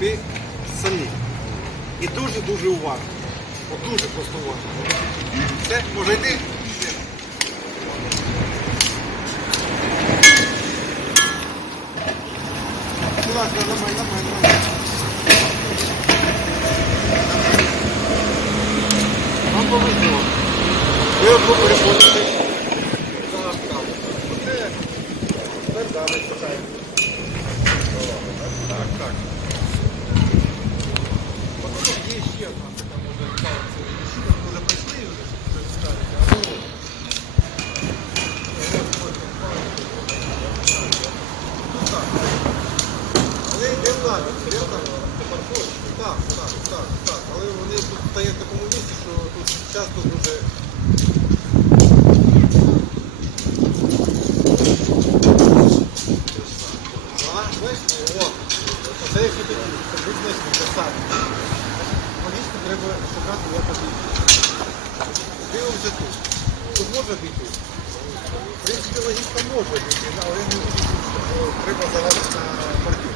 робіть самі. І дуже-дуже уважно. От дуже просто уважно. Все, може йти? Ласка, ламай, ламай, ламай. Вам повезло. Ви одну. Зараз там. Оце тепер далі чекаємо. Так, так. Потім є ще одна така може ставиться. Ми вже прийшли вже, щоб вже ставити. А ну, ну так. Так, так, так. Але вони тут стоять в такому місці, що тут часто дуже А, знаєш, це як і такі, це будь знайшли, Логічно треба шукати, як обійти. Дивимося тут. Тут може обійти? В принципі, логічно може обійти, але не треба залазити на бордюр.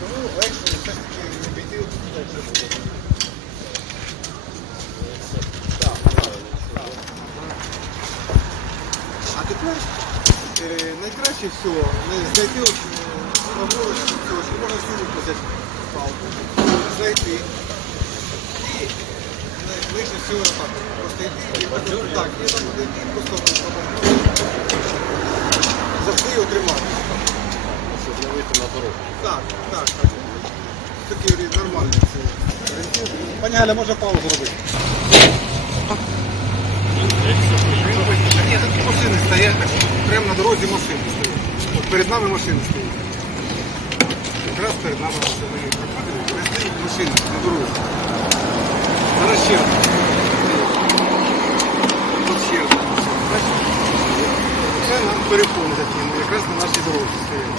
Тому легше все таки не обійти тут легше буде. А тепер е, найкраще всього знайти от, е, що можна всюди взяти палку, зайти і найближче всього так, просто і так, і там йти, просто завжди його тримати. Вийти на дорогу. Так, так, так. Такий нормальний це. Пані Галя, може паузу робити? Ні, тут машини стоять, прямо на дорозі машини стоять. От перед нами машини стоять. Якраз перед нами машини. Проходили, перед стоїть машини ще. Тут ще одна нам перепон такий, ну, якраз на нашій дорозі стоять.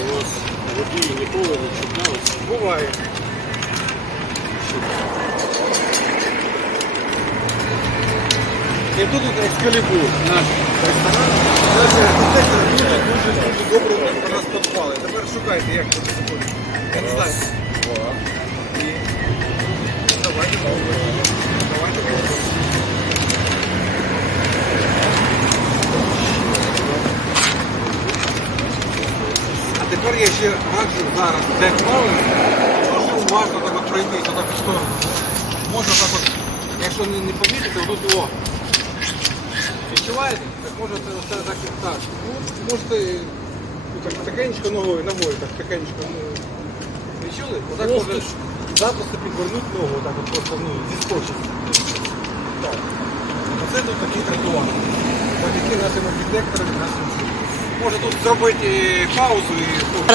У вас водії ніколи не чіплялися. Буває. І тут екскалібур, наш ресторан. Дуже дуже дуже добре нас подбали. Тепер шукайте, як туди я ще раджу зараз де дуже уважно так от пройти, так в сторону. Можна так от, якщо не, не помітите, отут о. Відчуваєте? Так може це, так і так. Ну, можете ну, так, тихенько ногою, ногою, так тихенько. Ну, відчули? Отак Просто може запросто підвернути ногу, так от просто ну, зіскочити. Так. Оце тут такий тротуар. Завдяки нашим архітекторам і нашим. Може тут зробити паузу і